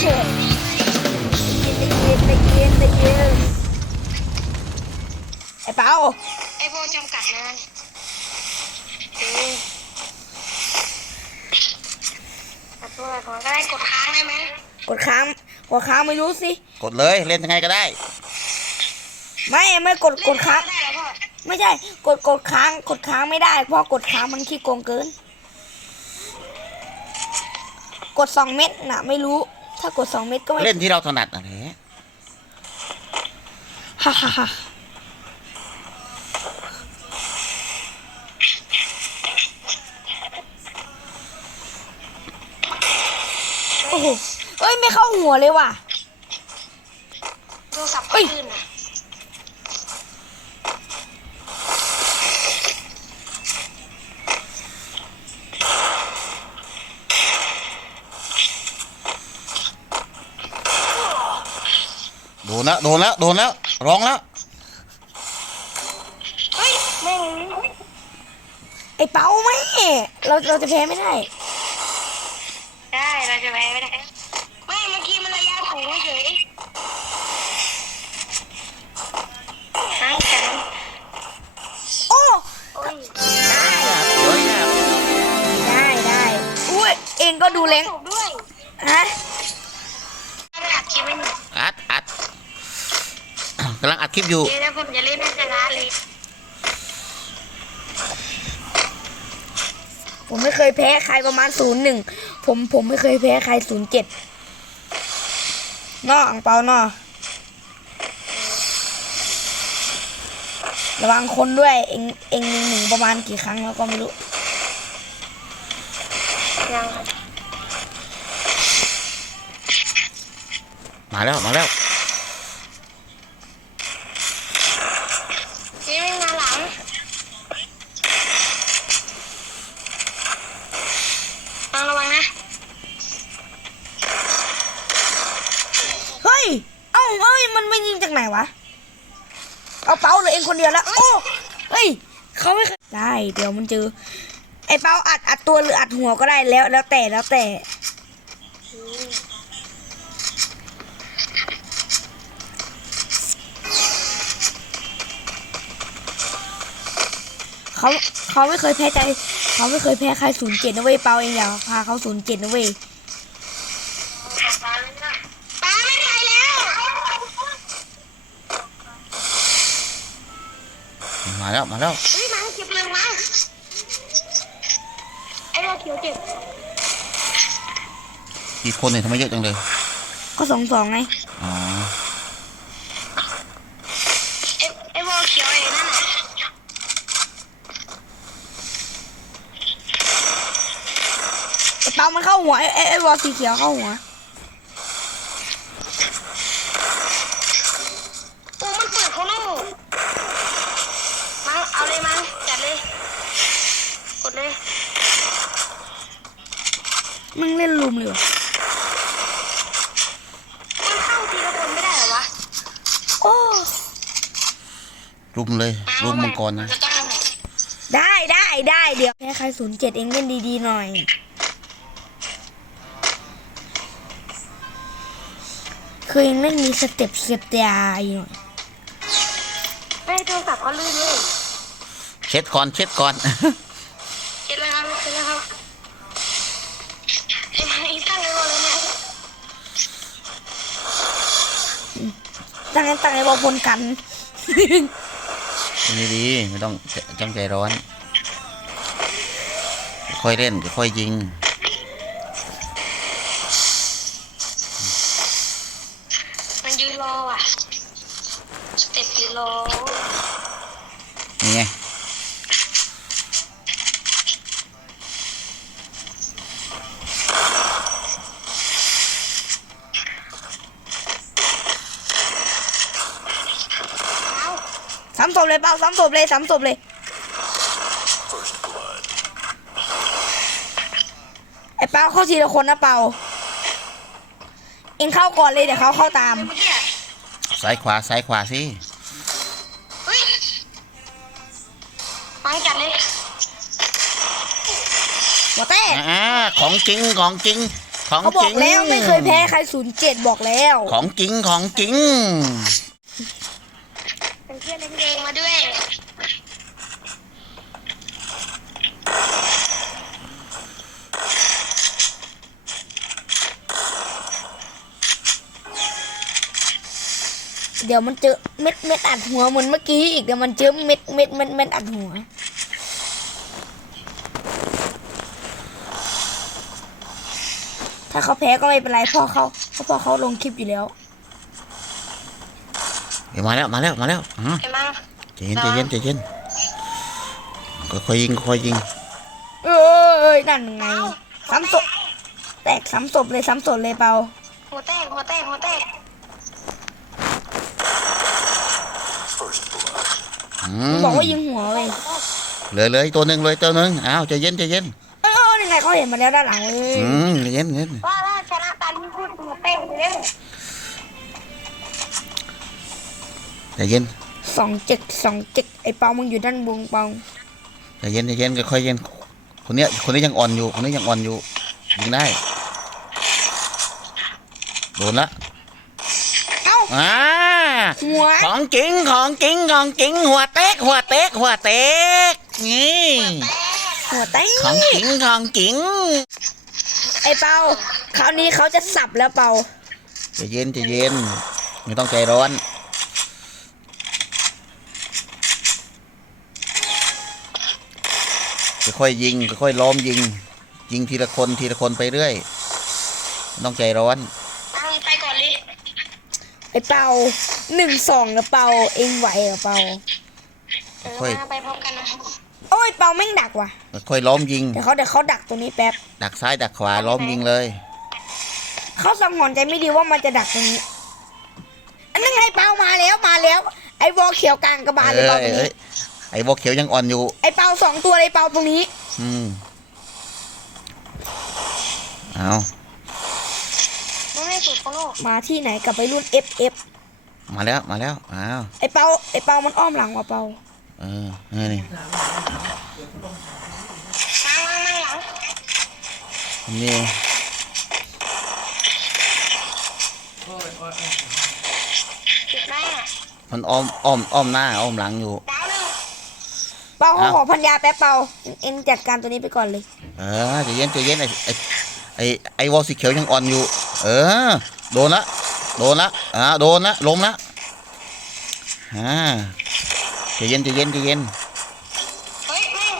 เย็นได้เย็นได้เย็นไอ้เปาไอโบจำกัดนานเออขอโทษขอก็ได้กดค้างได้ไหมกดค้างกดค้างไม่รู้สิ กดเลยเล่นยังไงก็ได้ ไม่ไม่กดกดค้างได้แล้วพ่อไม่ใช่ กดกดค้างกดค้างไม่ได้เพราะกดค้างมันขี้โกงเกิน กดสองเม็ดน่ะ ไม่รู้ ถ้ากดสองเม็ดก็ไม่เล่นที่เราถนัดอะไรฮ่าฮ่าฮ่าโอ้โหเอ้ย ไม่เข้าหัวเลยว่ะโทรศัพท์เอ้ย ขึ้นอะ โดนแล้วโดนแล้วโดนแล้วร้องแล้วเฮ้ยแม่งไอ้เป้าไหมเราเราจะแพ้ไม่ได้ ได้เราจะแพ้ไม่ได้ ไม่เมื่อกี้มันระยะถูกเฉยหางแข็งโอ้โอ้ยเฮ้ยเนี่ยได้ได้อุ้ยเองก็ดูเล้ง ถูกด้วย ฮะ ไม่อัดคลิปไม่หมด อัดอัด กำลังอัดคลิปอยู่ เดี๋ยวนะผมจะเล่นให้ชนะเลย ผมไม่เคยแพ้ใครประมาณศูนย์หนึ่งผมผมไม่เคยแพ้ใครศูนย์เจ็ดนออังเปานอระวังคนด้วย เองเองหนึ่งหนึ่งประมาณกี่ครั้งแล้วก็ไม่รู้ยังมาแล้ว มาแล้ว นี่ไม่มาหลังระวังระวังนะ เฮ้ย เอ้าเอ้ย มันไม่ยิงจากไหนวะ เอาเป้าเลยเอง คนเดียวแล้ว โอ้เฮ้ยเขาไม่ได้ เดี๋ยวมันเจอ ไอ้เป้าอัดอัดตัวหรืออัดหัวก็ได้แล้ว แล้วแต่แล้วแต่ เขาเขาไม่เคยแพ้ใจ เขาไม่เคยแพ้ใครศูนย์เจ็ดนะเว้ยเปาเองอย่าพาเขาศูนย์เจ็ดนะเว้ย ปลาไม่ไปแล้ว มาแล้วมาแล้วเฮ้ยมาเก็บเร็วมาไอ้เราเขียวเจ็บกี่คนเนี่ยทำไมเยอะจังเลยก็สองสองไงอ๋อไอ้ไอ้วอลเขียวเองนั่นน่ะไอ้เปามันเข้าหัวไอ้ไอ้ไอ้วอลสีเขียวเข้าหัว โอ้มันเปิดเขาโน่มังเอาเลยมังจัดเลย กดเลย มึงเล่นลุมเลยว่ะ มันเข้าทีละคนไม่ได้เหรอวะ โอ้ รุมเลยรุมมังกรนะแล้วต้องเอาไหนได้ได้ได้เดี๋ยวแพ้ใครศูนย์เจ็ดเองเล่นดีๆหน่อย คือเองเล่นมีสเต็ปเสียบยาอยู่หน่อยไม่โทรศัพท์เขาลื่นเลยเช็ดก่อนเช็ดก่อนเช็ดแล้วครับเช็ดแล้วครับไอ้มังอีตั้งไว้บนเลยเนี่ยตั้งให้ตั้งให้บอลพลกัน นี่ดีไม่ต้องจังใจร้อน ค่อยเล่นค่อยยิง มันยืนรออะสเต็ปยืนรอ นี่ไง เอ้า สามศพเลยเปล่าสามศพเลยสามศพเลยไอ้เปาเข้าทีละคนนะเปาเองเข้าก่อนเลยเดี๋ยวเขาเข้าตามเมื่อกี้อะซ้ายขวาซ้ายขวาสิเฮ้ยมังจัดเลยหัวแตกอ่าของจริงของจริง ของเขาบอจริกงแล้วไม่เคยแพ้ใครศูนย์เจ็ดบอกแล้ว ของจริงของจริง เพื่อนเล่นๆมาด้วย เดี๋ยวมันเจอเม็ดเม็ดอัดหัวเหมือนเมื่อกี้อีกเดี๋ยวมันเจอเม็ดเม็ดเม็ดเม็ดอัดหัวถ้าเขาแพ้ก็ไม่เป็นไรพ่อเขาเพราะพ่อเขาลงคลิปอยู่แล้ว ดี๋ยวมาแล้วมาแล้วมาแล้วอะเห็นมั้งใจเย็นใจเย็นใจเย็นค่อยๆยิงค่อยๆยิง เอ้ยนั่นไงซ้ำศพแตกซ้ำศพเลยซ้ำศพเลยเปาหัวแตกหัวแตกหัวแตกอืมบอกว่ายิงหัวเว้ยเหลือเหลยตัวหนึ่งเลยตัวหนึ่งอ้าวใจเย็นใจเย็นเออยังไงเขาเห็นมาแล้วด้านหลังเว้ยอืมใจเย็นใจเย็น ว่าถ้าชนะตันพูดหัวแตกเลย ใจเย็นสองเจ็ดสองเจ็ดไอเปามึงอยู่ด้านบนเปาใจเย็นใจเย็นค่อยๆเย็น คนเนี้ยคนนี้ยังอ่อนอยู่ คนนี้ยังอ่อนอยู่ยิงได้ โดนละเอ้าอ่าหัวของจริงของจริงของจริงหัวเต็กหัวเต็กหัวเต็กนี่หัวแตกของจริงของจริงไอเปาคราวนี้เขาจะสับแล้วเปาใจเย็นใจเย็นไม่ต้องใจร้อน ค่อยๆยิงค่อยๆล้อมยิง ยิงทีละคนทีละคนไปเรื่อยไม่ต้องใจร้อนตังไปก่อนเลยไอเปาหนึ่งสองกับเปาเองไหวเหรอเปาเออมาไปพร้อมกันนะโอ้ยเปาแม่งดักว่ะค่อยๆล้อมยิงเดี๋ยวเขาเดี๋ยวเขาดักตัวนี้แป๊บดักซ้ายดักขวาล้อมยิงเลยเขาสังหรณ์ใจไม่ดีว่ามันจะดักตรงนี้อันนั้นไงเปามาแล้วมาแล้ว ไอวอลเขียวกลางกระบาลเลยเอ้เปายตรงเอ้นี้ย ไอ้บอกเขียวยังอ่อนอยู่ ไอเปาสองตัวเลยเปาตรงนี้ อืมเอาไม่ให้สุดคนโลกมาที่ไหนกับไปรุ่น FF มาแล้วมาแล้วอ้าวไอเปาไอเปามันอ้อมหลังว่ะเปาเออเออนี่นั่งนั่งนั่งหลังนี่ติดหน้ามันอ้อมอ้อมอ้อมหน้าอ้อมหลังอยู่ดาวหนึ่ง เปาเขาอ้าวขอพันยาแป๊บเปาเอ็นจัดการตัวนี้ไปก่อนเลย เออใจเย็นใจเย็นไอ้ไอ้ไอ้ไอ้วอลสีเขียวยังอ่อนอยู่ เออ โดนละโดนละอ่าโดนละล้มละอ่าใจเย็นใจเย็นใจเย็นเฮ้ยแม่ง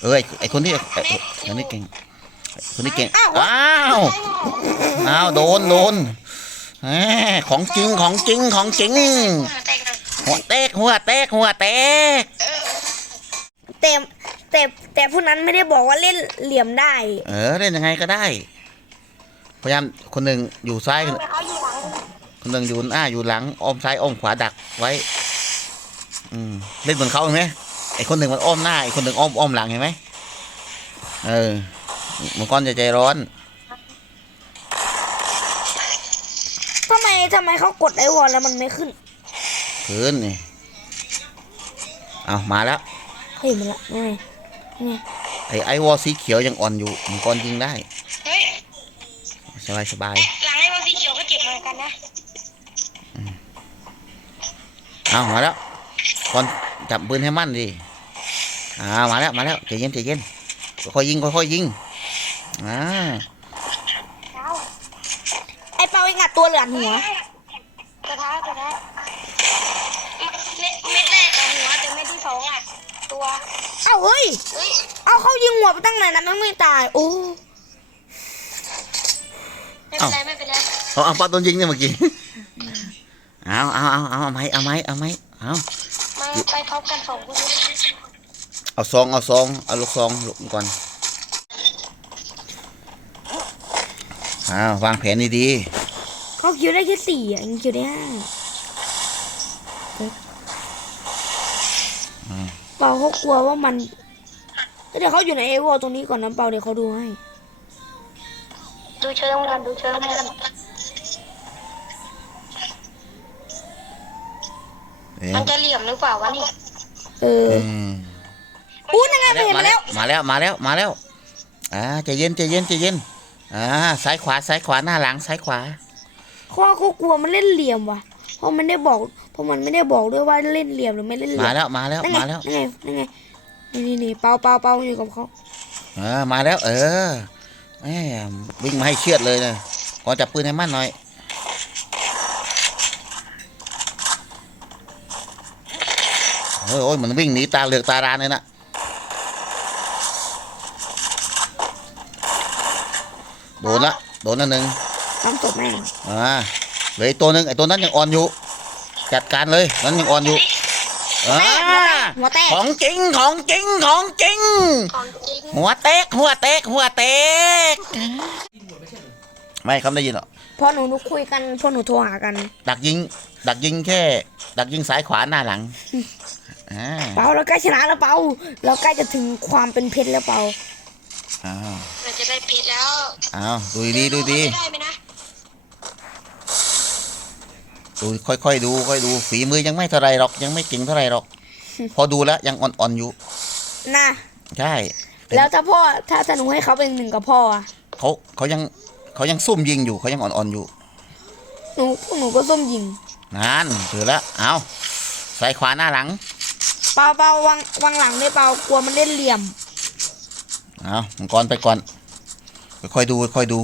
เออไอ้ไอ้คนที่ไอ้ไอ้คนนี้เก่งไอ้คนนี้เก่งอ้าวอ้าวอ้าวโดนโดนแหมของจริงของจริงของจริงหัวแตกหนึ่งหัวเตกหัวเตกหัวเตก แต่แต่แต่ผู้นั้นไม่ได้บอกว่าเล่นเหลี่ยมได้ เออเล่นยังไงก็ได้ พยายามคนหนึ่งอยู่ซ้ายเขาอยู่หลังคนหนึ่งอยู่หน้าอยู่หลังอ้อมซ้ายอ้อมขวาดักไว้ อืมเล่นเหมือนเขาเห็นไหมไอ้คนหนึ่งมันอ้อมหน้าไอ้คนหนึ่งอ้อมอ้อมหลังเห็นไหมเออมันก้อนจะใจร้อนทำไมทำไมเขากดไอวอลแล้วมันไม่ขึ้นคืนนี่เอามาแล้ว เฮ้ยมันละนี่ไงนี่ไงไอ้ไอ้วอลสีเขียวยังอ่อนอยู่มันก้อนยิงได้เฮ้ยสบายสบายเอ๊ะหลังไอ้บอลสีเขียวก็เจ็บเหมือนกันนะเอามาแล้วก้อนจับปืนให้มั่นดิอ่ามาแล้วมาแล้วใจเย็นใจเย็นค่อยๆยิงค่อยๆยิงอ่าดาวไอเปาไองัดตัวเหลือนหัว เอ้าเฮ้ยเฮ้ยเอาเขายิงหัวไปตั้งไหนนะมันไม่ตายโอ้ไม่เป็นไรไม่เป็นไรเอาเอาปลาโดนยิงเนี่ยเมื่อกี้เอาเอาเอาเอาเอาไหมเอาไหมเอาไหมเอามาไปพร้อมกันสองคนเลยเอาซองเอาซองเอาลูกซองลูกก่อนอ้าววางแผนดีเขาคิวได้แค่สี่อะยังคิวได้ห้าเปาเขากลัวว่ามัน เดี๋ยวเขาอยู่ในไอวอลตรงนี้ก่อนนะเปาเดี๋ยวเขาดูให้ ดูเชิงกันดูเชิงกันๆเอ๊ะมันจะเหลี่ยมหรือเปล่าวะนี่เอออืมอู้นั่นไงไปเห็นมาแล้วมาแล้วมาแล้วมาแล้วอ่าใจเย็นใจเย็นใจเย็นอ่าซ้ายขวาซ้ายขวาหน้าหลังซ้ายขวาข้อเขากลัวมันเล่นเหลี่ยมว่ะ เพราะมันได้บอก เพราะมันไม่ได้บอกด้วยว่าเล่นเหลี่ยมหรือไม่เล่นเหลี่มายมแล้วมาแล้วนั่นไงมาแล้ว นั่นไงนั่นไง นี่นี่นี่เปาเปาเปาอยู่กับเขาเออมาแล้ว เออแหมวิ่งมาให้เชือดเลยนะขอจับปืนให้มั่นหน่อยเออโอ้ยเหมือนวิ่งหนีตาเหลือกตารานเลยนะโดนละโดนละหนึ่งน้ำตกแม่งอ่าเหลืออีกตัวหนึ่งไอ้ตัวนั้นยังอ่อนอยู่ จัดการเลยนั้นยังอ่อนอยู่ อ่าหัวแตกของจริงของจริงของจริง ของจริงหัวเตกหัวเตกหัวเตกไม่เขาไม่ได้ยินหรอกพอหนูหนูคุยกันพอหนูโทรหากัน ดักยิง ดักยิงแค่ ดักยิงซ้ายขวาหน้าหลังอ่าเปาเราใกล้ชนะแล้วเปาเราใกล้จะถึงความเป็นเพชรแล้วเปาอ้าวเราจะได้เพชรแล้วอ้าวดูดีดูดี ได้ไหมนะ ดูค่อยๆดูค่อยดูฝีมือยังไม่เท่าไรหรอก ยังไม่เก่งเท่าไรหรอก พอดูแล้วยังอ่อนๆอยู่นะใช่แล้วถ้าพ่อถ้าถ้าหนูให้เขาเป็นหนึ่งกับพ่ออะเขาเขายังเขายังซุ่มยิงอยู่เขายังอ่อนๆอยู่หนูพวกหนูก็ส้มยิงนั่นถือแล้วเอาซ้ายขวาหน้าหลัง เปาเปาวางวางหลังด้วยเปากลัวมันเล่นเหลี่ยมเอามังกรไปก่อนค่อยๆดูค่อยๆดู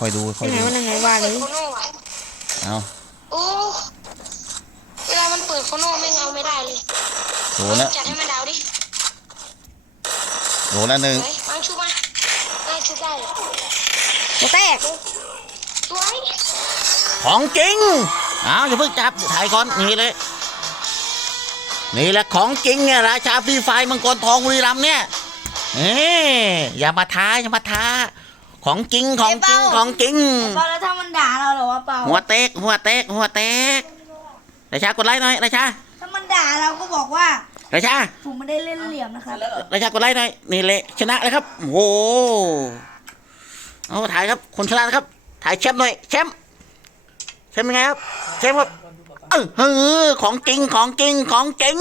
ค่อยๆดูค่อยัยงๆไงดูว่ายังไงว่าเลเปิดยโคโน่อะเอาโอ้เวลามันเปิดโคโน่ไม่เอาไม่ได้เลยโดนแล้วจัดให้มันดาวดิโดนแล้วหนึ่งเฮ้ยมังชุบมาได้ชุบได้เลยหัวแตกสวยของจริงเอาอย่าเพิ่งจับถ่ายก่อนนี่เลยนี่แหละของจริงเนี่ยราชาฟรีไฟร์มังกรทองบุรีรัมย์เนี่ยเอ๊อย่ามาท้าอย่ามาท้า ของจริงของจริงของจริง เปาแล้วถ้ามันด่าเราเหรอวะเปาหัวเตกหัวเตกหัวเตกราชากดไลค์หน่อยราชาถ้ามันด่าเราก็บอกว่า ราชาผมไม่ได้เล่นเหลี่ยมนะครับราชากดไลค์หน่อยนี่เลยชนะเลยครับโอ้โหเอาถ่ายครับคนชนะครับ ถ่ายแชมป์หน่อยแชมป์แชมป์ยังไงครับแชมป์ครับเออเออของจริงของจริงของจริง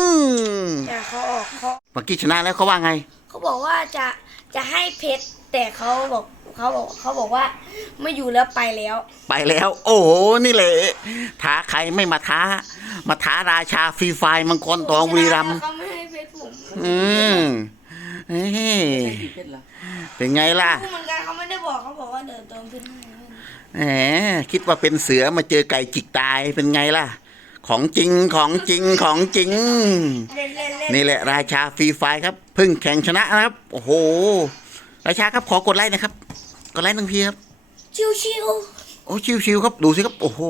แต่เขาออกเขาเมื่อกี้ชนะแล้วเขาว่าไง เขาบอกว่าจะจะให้เพชรแต่เขาบอก เขาบอกเขาบอกว่าไม่อยู่แล้วไปแล้ว ไปแล้ว โอ้โหนี่แหละท้าใครไม่มาท้า มาท้าราชาฟรีไฟร์มังกรทองบุรีรัมย์เขาไม่ให้เพชรผมอืมเฮ้ยเป็นไงล่ะรู้เหมือนกันเขาไม่ได้บอกเขาบอกว่าเดี๋ยวเติมเพชรให้แหมคิดว่าเป็นเสือมาเจอไก่จิกตายเป็นไงล่ะ ของจริงของจริงของจริง เล่นเล่นเล่น นี่แหละราชาฟรีไฟร์ครับเพึ่งแข่งชนะนะครับ โอ้โห ราชาครับขอกดไลค์นะครับ กดไลค์หนึ่งทีครับ ชิวชิวโอ้ชิวๆครับ ดูสิครับ โอ้โห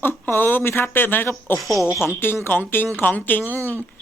โอ้โห มีท่าเต้นนะครับ โอ้โห ของจริง ของจริง ของจริงๆ